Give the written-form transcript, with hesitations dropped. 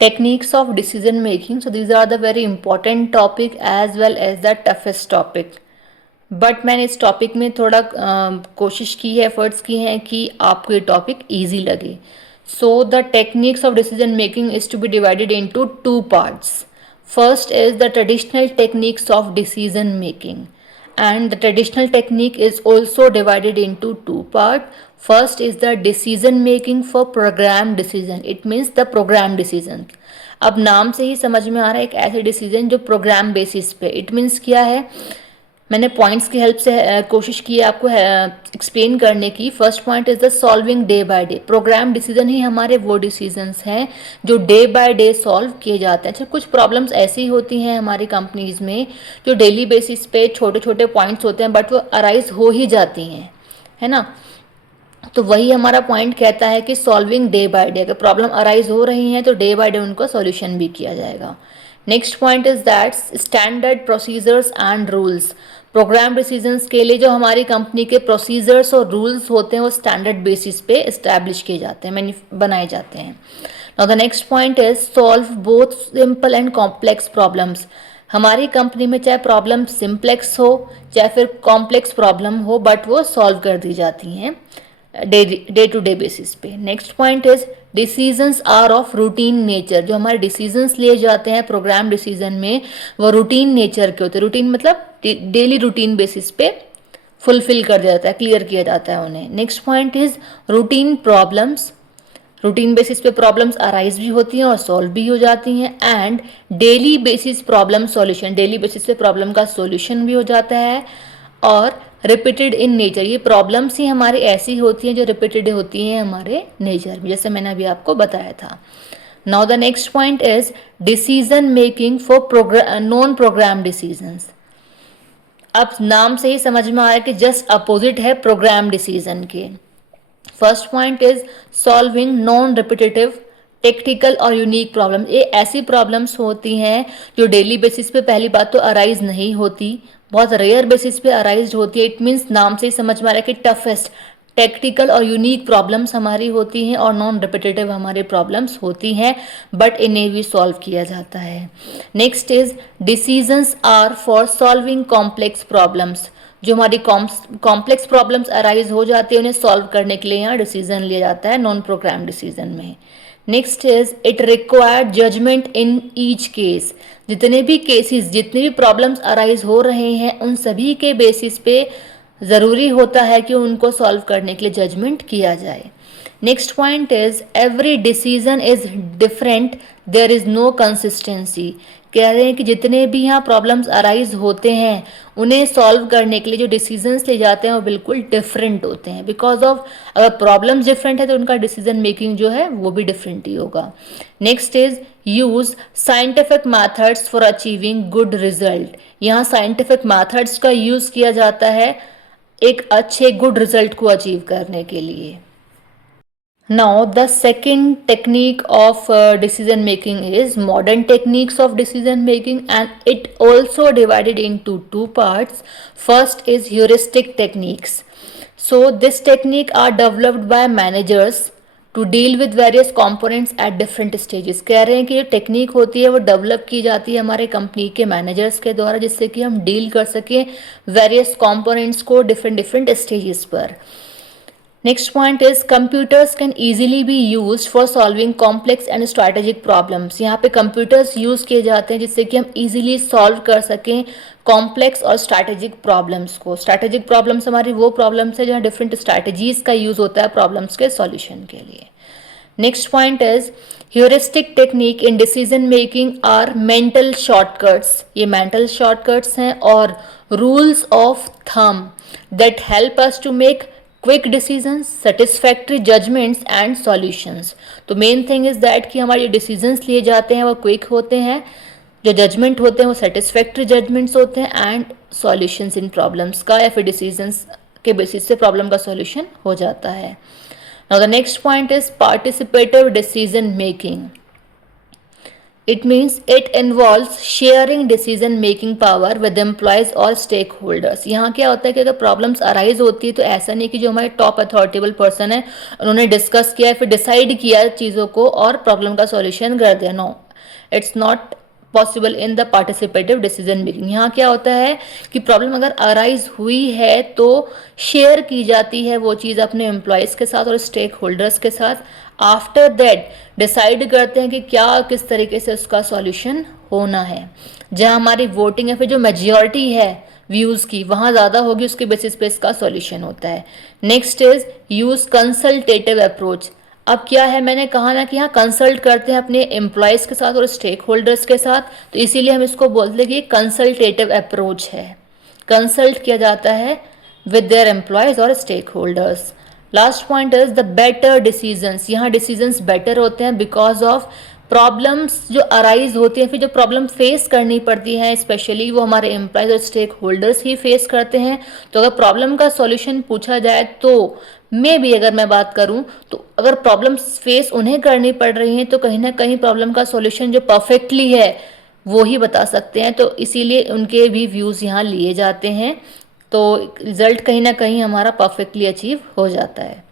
techniques of decision making. So these are the very important topic as well as the toughest topic. But मैंने इस topic में थोड़ा कोशिश की है, एफर्ट्स की हैं कि आपको ये टॉपिक ईजी लगे. So the techniques of decision making is to be divided into two parts. First is the traditional techniques of decision making, and the traditional technique is also divided into two parts. First is the decision making for program decision. It means the program decision. अब नाम से ही समझ में आ रहा है एक ऐसे decision जो प्रोग्राम बेसिस पे. इट मीन्स क्या है, मैंने पॉइंट्स की हेल्प से कोशिश की है आपको एक्सप्लेन करने की. First point is the solving day by day. Program decision ही हमारे वो डिसीजंस हैं जो डे बाय डे सॉल्व किए जाते हैं. अच्छा, कुछ प्रॉब्लम्स ऐसी होती हैं हमारी कंपनीज में जो डेली बेसिस पे छोटे छोटे पॉइंट्स होते हैं बट वो अराइज हो ही जाती हैं, है ना. तो वही हमारा पॉइंट कहता है कि सॉल्विंग डे बाय डे. अगर प्रॉब्लम अराइज हो रही हैं तो डे बाय डे उनको सॉल्यूशन भी किया जाएगा. Next point is that standard procedures and rules. Programme decisions के लिए जो हमारी कंपनी के प्रोसीजर्स और रूल्स होते हैं वो स्टैंडर्ड बेसिस पे इस्टेब्लिश किए जाते हैं, बनाए जाते हैं. Now the next point is solve both simple and complex problems. हमारी कंपनी में चाहे प्रॉब्लम सिंप्लेक्स हो चाहे फिर कॉम्प्लेक्स प्रॉब्लम हो बट वो सॉल्व कर दी जाती हैं डे टू डे बेसिस पे. Next point is decisions are of routine nature. जो हमारे डिसीजंस लिए जाते हैं प्रोग्राम डिसीजन में वो रूटीन नेचर के होते हैं. रूटीन मतलब डेली रूटीन बेसिस पे फुलफिल कर दिया जाता है, क्लियर किया जाता है उन्हें. Next point is routine problems. Routine basis पे प्रॉब्लम्स अराइज भी होती हैं और सॉल्व भी हो जाती हैं. And daily basis problem solution. Daily basis पे प्रॉब्लम का सॉल्यूशन भी हो जाता है. और रिपीटेड इन नेचर. ये प्रॉब्लम्स ही हमारी ऐसी होती हैं जो रिपीटेड होती हैं हमारे नेचर में, जैसे मैंने अभी आपको बताया था. Now the next point is decision making for non programme decisions. अब नाम से ही समझ में आ रहा है कि जस्ट अपोजिट है प्रोग्राम डिसीजन के. First point is solving non repetitive technical और यूनिक प्रॉब्लम. ये ऐसी प्रॉब्लम्स होती हैं जो डेली बेसिस पे पहली बात तो अराइज नहीं होती, बहुत रेयर बेसिस पे अराइज होती है. इट मीन्स नाम से ही समझ में आ रहा है कि टफेस्ट टेक्निकल और यूनिक प्रॉब्लम्स हमारी होती हैं और नॉन रिपीटेटिव हमारी प्रॉब्लम्स होती हैं बट इन्हें भी सॉल्व किया जाता है. Next is decisions are for solving complex problems. जो हमारी कॉम्प्लेक्स प्रॉब्लम्स अराइज हो जाती है उन्हें सॉल्व करने के लिए यहाँ डिसीजन लिया जाता है नॉन प्रोग्राम डिसीजन में. Next is it required judgement in each case. जितने भी केसेस, जितने भी प्रॉब्लम्स अराइज हो रहे हैं उन सभी के बेसिस पे ज़रूरी होता है कि उनको सॉल्व करने के लिए जजमेंट किया जाए. Next point is every decision is different, there is no consistency. कह रहे हैं कि जितने भी यहाँ प्रॉब्लम्स अराइज होते हैं उन्हें सॉल्व करने के लिए जो डिसीजंस ले जाते हैं वो बिल्कुल डिफरेंट होते हैं. बिकॉज ऑफ अगर प्रॉब्लम्स डिफरेंट है तो उनका डिसीजन मेकिंग जो है वो भी डिफरेंट ही होगा. Next is use scientific methods for achieving good result. यहाँ साइंटिफिक मैथड्स का यूज़ किया जाता है एक अच्छे गुड रिजल्ट को अचीव करने के लिए. Now the second technique of decision making is modern techniques of decision making, and it also divided into two parts. First is heuristic techniques. So this technique are developed by managers to deal with various components at different stages. कह रहे हैं कि ये technique होती है वो develop की जाती है हमारे कंपनी के मैनेजर्स के द्वारा जिससे कि हम डील कर सकें वेरियस कंपोनेंट्स को डिफरेंट स्टेजेस पर. Next point is computers can easily be used for solving complex and strategic problems. यहाँ पे computers use किए जाते हैं जिससे कि हम easily solve कर सकें complex और strategic problems को. Strategic problems हमारी वो problems है जहाँ different strategies का use होता है problems के solution के लिए. Next point is heuristic technique in decision making are mental shortcuts. ये mental shortcuts हैं और rules of thumb that help us to make quick decisions, satisfactory judgements and solutions. तो मेन थिंग इज़ दैट कि हमारे जो decisions लिए जाते हैं वो क्विक होते हैं, जो जजमेंट होते हैं वो सेटिस्फैक्ट्री जजमेंट्स होते हैं एंड सॉल्यूशंस इन प्रॉब्लम्स का या फिर डिसीजंस के बेसिस से प्रॉब्लम का सॉल्यूशन हो जाता है. Now the next point is participative decision making. It means it involves sharing decision making power with employees और स्टेक होल्डर्स। यहाँ क्या होता है कि अगर प्रॉब्लम्स अराइज होती है तो ऐसा नहीं कि जो हमारे टॉप अथॉरिटेबल पर्सन है उन्होंने डिस्कस किया फिर डिसाइड किया चीज़ों को और प्रॉब्लम का सॉल्यूशन कर दिया। No, it's not possible in the participative decision making. यहाँ क्या होता है कि प्रॉब्लम अगर अराइज हुई है तो शेयर की जाती है वो चीज़ अपने एम्प्लॉयज़ के साथ और स्टेक होल्डर्स के साथ। आफ्टर दैट डिसाइड करते हैं कि क्या किस तरीके से उसका सॉल्यूशन होना है। जहाँ हमारी वोटिंग है फिर जो मेजॉरिटी है व्यूज़ की वहाँ ज़्यादा होगी उसके बेसिस पे इसका सॉल्यूशन होता है। Next is use consultative approach. अब क्या है, मैंने कहा ना कि यहाँ कंसल्ट करते हैं अपने एम्प्लॉयज़ के साथ और स्टेक होल्डर्स के साथ, तो इसीलिए हम इसको बोलते हैं कि कंसल्टेटिव अप्रोच है। कंसल्ट किया जाता है विद देयर एम्प्लॉयज़ और stakeholders. Last point is the better decisions. यहाँ डिसीजंस बेटर होते हैं बिकॉज ऑफ प्रॉब्लम्स जो अराइज होती हैं फिर जो प्रॉब्लम फेस करनी पड़ती है स्पेशली वो हमारे एम्प्लॉयज़ और स्टेक होल्डर्स ही फेस करते हैं। तो अगर प्रॉब्लम का सॉल्यूशन पूछा जाए तो भी अगर मैं बात करूं तो अगर प्रॉब्लम्स फेस उन्हें करनी पड़ रही हैं तो कहीं ना कहीं प्रॉब्लम का सॉल्यूशन जो परफेक्टली है वो ही बता सकते हैं, तो इसीलिए उनके भी व्यूज़ यहाँ लिए जाते हैं। तो रिजल्ट कहीं ना कहीं हमारा परफेक्टली अचीव हो जाता है।